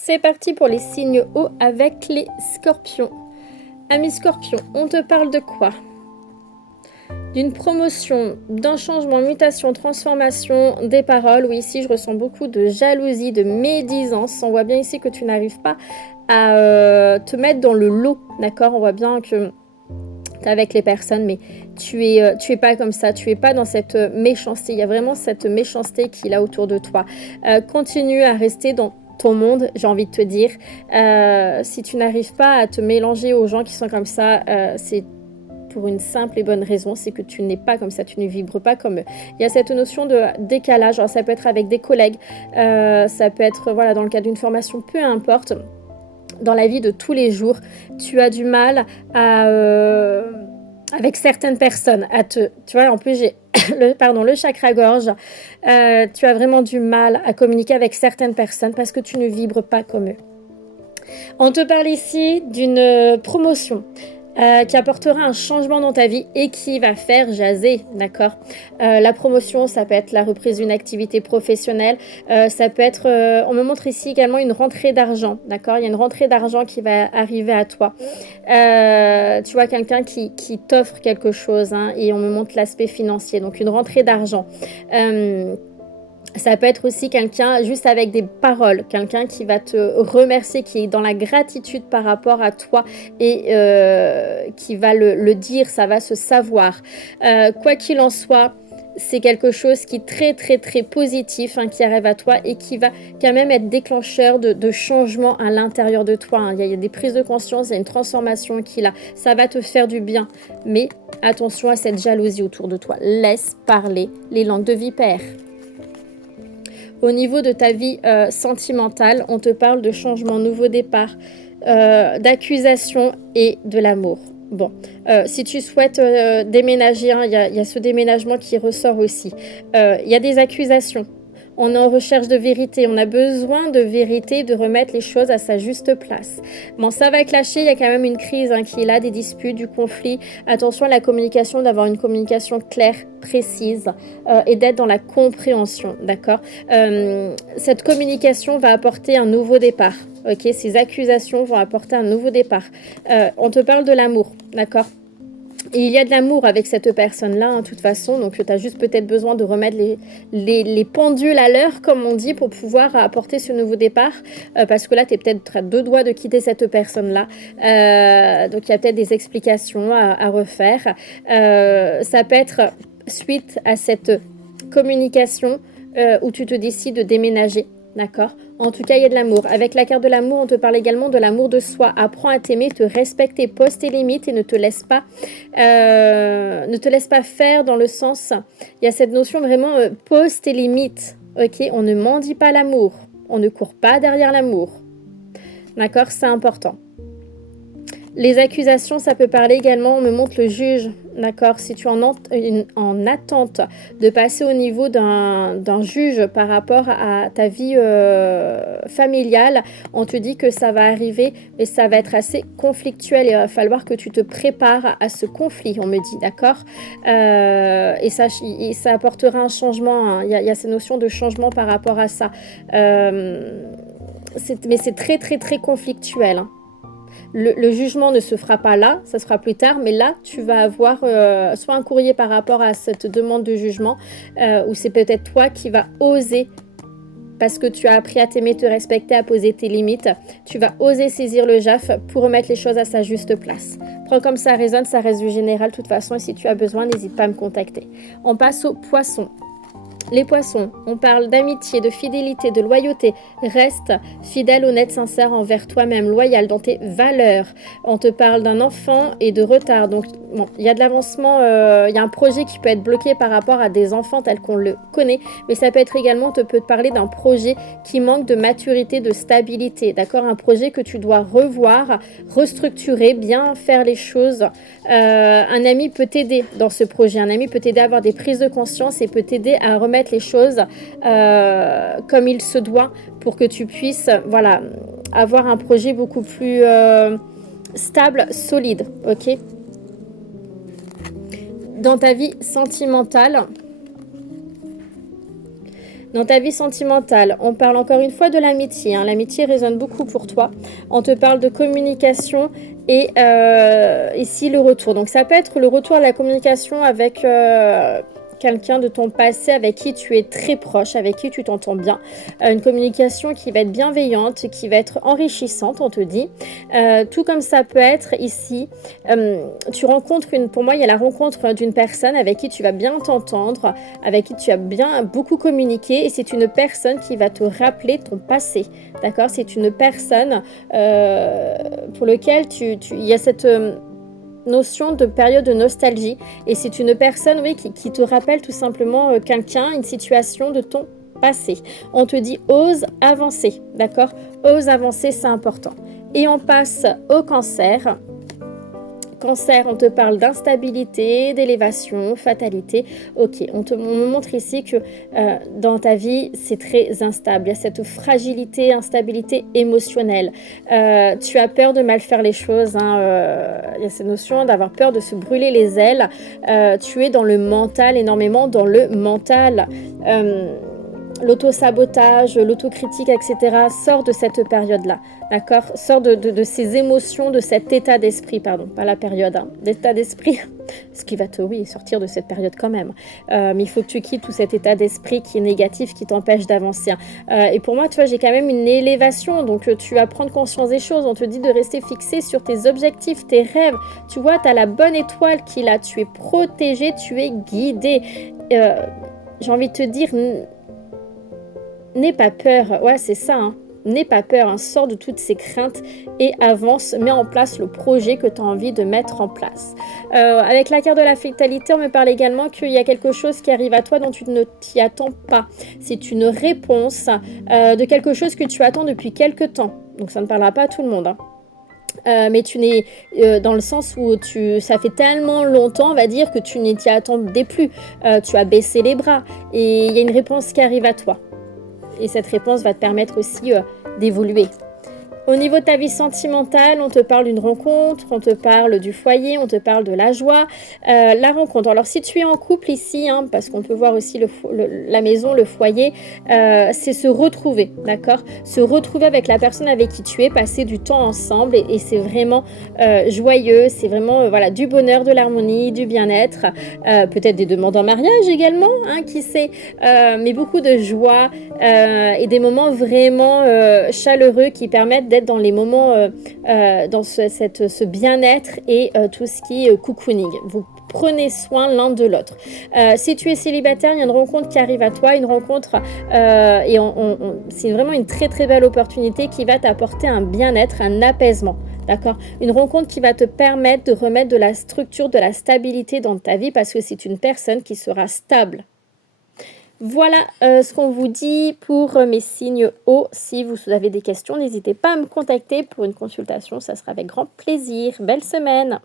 C'est parti pour les signes hauts avec les scorpions. Amis scorpions, on te parle de quoi? D'une promotion, d'un changement, mutation, transformation, des paroles. Oui, ici je ressens beaucoup de jalousie, de médisance. On voit bien ici que tu n'arrives pas à te mettre dans le lot, d'accord? On voit bien que tu es avec les personnes, mais tu es pas comme ça, tu es pas dans cette méchanceté. Il y a vraiment cette méchanceté qui est là autour de toi. Continue à rester dans ton monde, j'ai envie de te dire. Si tu n'arrives pas à te mélanger aux gens qui sont comme ça, c'est pour une simple et bonne raison, c'est que tu n'es pas comme ça, tu ne vibres pas comme eux. Il y a cette notion de décalage, alors ça peut être avec des collègues, ça peut être voilà, dans le cadre d'une formation, peu importe. Dans la vie de tous les jours, tu as du mal avec certaines personnes tu vois, en plus j'ai le chakra-gorge, tu as vraiment du mal à communiquer avec certaines personnes parce que tu ne vibres pas comme eux. On te parle ici d'une promotion qui apportera un changement dans ta vie et qui va faire jaser, d'accord? La promotion, ça peut être la reprise d'une activité professionnelle, ça peut être, on me montre ici également une rentrée d'argent, d'accord? Il y a une rentrée d'argent qui va arriver à toi. Tu vois, quelqu'un qui t'offre quelque chose, hein, et on me montre l'aspect financier, donc une rentrée d'argent. Ça peut être aussi quelqu'un juste avec des paroles, quelqu'un qui va te remercier, qui est dans la gratitude par rapport à toi et qui va le dire, ça va se savoir. Quoi qu'il en soit, c'est quelque chose qui est très très très positif, hein, qui arrive à toi et qui va quand même être déclencheur de changement à l'intérieur de toi, hein. Il y a des prises de conscience, il y a une transformation qui est là, ça va te faire du bien, mais attention à cette jalousie autour de toi, laisse parler les langues de vipère. Au niveau de ta vie sentimentale, on te parle de changement, nouveau départ, d'accusation et de l'amour. Bon, si tu souhaites déménager, hein, y a ce déménagement qui ressort aussi. Il y a des accusations. On est en recherche de vérité, on a besoin de vérité, de remettre les choses à sa juste place. Bon, ça va clasher, il y a quand même une crise, hein, qui est là, des disputes, du conflit. Attention à la communication, d'avoir une communication claire, précise, et d'être dans la compréhension, d'accord? Cette communication va apporter un nouveau départ, ok? Ces accusations vont apporter un nouveau départ. On te parle de l'amour, d'accord? Et il y a de l'amour avec cette personne-là, hein, de toute façon, donc tu as juste peut-être besoin de remettre les pendules à l'heure, comme on dit, pour pouvoir apporter ce nouveau départ, parce que là, tu es peut-être à deux doigts de quitter cette personne-là, donc il y a peut-être des explications à refaire. Ça peut être suite à cette communication où tu te décides de déménager. D'accord? En tout cas, il y a de l'amour. Avec la carte de l'amour, on te parle également de l'amour de soi. Apprends à t'aimer, te respecter, pose tes limites et ne te laisse pas faire dans le sens... Il y a cette notion vraiment, pose tes limites. Ok? On ne mendie pas l'amour. On ne court pas derrière l'amour. D'accord? C'est important. Les accusations, ça peut parler également, on me montre le juge, d'accord? Si tu es en attente de passer au niveau d'un juge par rapport à ta vie familiale, on te dit que ça va arriver, mais ça va être assez conflictuel et il va falloir que tu te prépares à ce conflit, on me dit, d'accord? Et ça apportera un changement, hein. Il y a ces notions de changement par rapport à ça. Mais c'est très, très, très conflictuel, hein. Le jugement ne se fera pas là, ça sera plus tard, mais là, tu vas avoir soit un courrier par rapport à cette demande de jugement, ou c'est peut-être toi qui vas oser, parce que tu as appris à t'aimer, te respecter, à poser tes limites, tu vas oser saisir le JAF pour remettre les choses à sa juste place. Prends comme ça résonne, ça reste du général de toute façon, et si tu as besoin, n'hésite pas à me contacter. On passe aux poissons. Les poissons, on parle d'amitié, de fidélité, de loyauté. Reste fidèle, honnête, sincère envers toi-même, loyal dans tes valeurs. On te parle d'un enfant et de retard. Donc, bon, il y a de l'avancement, il y a un projet qui peut être bloqué par rapport à des enfants tels qu'on le connaît, mais ça peut être également, on peut te parler d'un projet qui manque de maturité, de stabilité, d'accord? Un projet que tu dois revoir, restructurer, bien faire les choses. Un ami peut t'aider dans ce projet, un ami peut t'aider à avoir des prises de conscience et peut t'aider à remettre les choses comme il se doit pour que tu puisses avoir un projet beaucoup plus stable, solide, ok? Dans ta vie sentimentale, Dans ta vie sentimentale, on parle encore une fois de l'amitié, hein. L'amitié résonne beaucoup pour toi. On te parle de communication et ici le retour. Donc ça peut être le retour à la communication avec quelqu'un de ton passé avec qui tu es très proche, avec qui tu t'entends bien. Une communication qui va être bienveillante, qui va être enrichissante, on te dit. Tout comme ça peut être ici, tu rencontres pour moi, il y a la rencontre d'une personne avec qui tu vas bien t'entendre, avec qui tu as bien beaucoup communiqué, et c'est une personne qui va te rappeler ton passé, d'accord? C'est une personne pour laquelle il y a cette notion de période de nostalgie, et c'est une personne, oui, qui te rappelle tout simplement quelqu'un, une situation de ton passé. On te dit ose avancer, d'accord? Ose avancer, c'est important. Et on passe au cancer. Cancer, on te parle d'instabilité, d'élévation, fatalité. Ok, on montre ici que dans ta vie, c'est très instable. Il y a cette fragilité, instabilité émotionnelle. Tu as peur de mal faire les choses, hein. Il y a cette notion d'avoir peur de se brûler les ailes. Tu es dans le mental, énormément dans le mental. L'auto-sabotage, l'autocritique, etc. sort de cette période-là, d'accord? Sort de ces émotions, de cet état d'esprit, pardon, pas la période, hein, l'état d'esprit, ce qui va te, oui, sortir de cette période quand même. Mais il faut que tu quittes tout cet état d'esprit qui est négatif, qui t'empêche d'avancer. Et pour moi, tu vois, j'ai quand même une élévation, donc tu vas prendre conscience des choses. On te dit de rester fixé sur tes objectifs, tes rêves. Tu vois, tu as la bonne étoile qui est là, tu es protégé, tu es guidé. J'ai envie de te dire... N'aie pas peur, ouais c'est ça, hein. N'aie pas peur, hein. Sors de toutes ces craintes et avance, mets en place le projet que tu as envie de mettre en place. Avec la carte de la fatalité, on me parle également qu'il y a quelque chose qui arrive à toi dont tu ne t'y attends pas. C'est une réponse de quelque chose que tu attends depuis quelque temps, donc ça ne parlera pas à tout le monde, hein. Mais tu n'es dans le sens où ça fait tellement longtemps, on va dire, que tu n'y t'y attendais plus. Tu as baissé les bras et il y a une réponse qui arrive à toi. Et cette réponse va te permettre aussi d'évoluer. Au niveau de ta vie sentimentale, on te parle d'une rencontre, on te parle du foyer, on te parle de la joie. La rencontre, alors si tu es en couple ici, hein, parce qu'on peut voir aussi la maison, le foyer, c'est se retrouver, d'accord? Se retrouver avec la personne avec qui tu es, passer du temps ensemble, et c'est vraiment joyeux, c'est vraiment voilà, du bonheur, de l'harmonie, du bien-être, peut-être des demandes en mariage également, hein, qui sait, mais beaucoup de joie et des moments vraiment chaleureux qui permettent d'être dans les moments, dans ce bien-être et tout ce qui est cocooning. Vous prenez soin l'un de l'autre. Si tu es célibataire, il y a une rencontre qui arrive à toi, une rencontre et c'est vraiment une très très belle opportunité qui va t'apporter un bien-être, un apaisement. D'accord? Une rencontre qui va te permettre de remettre de la structure, de la stabilité dans ta vie parce que c'est une personne qui sera stable. Voilà ce qu'on vous dit pour mes signes O. Si vous avez des questions, n'hésitez pas à me contacter pour une consultation, ça sera avec grand plaisir. Belle semaine!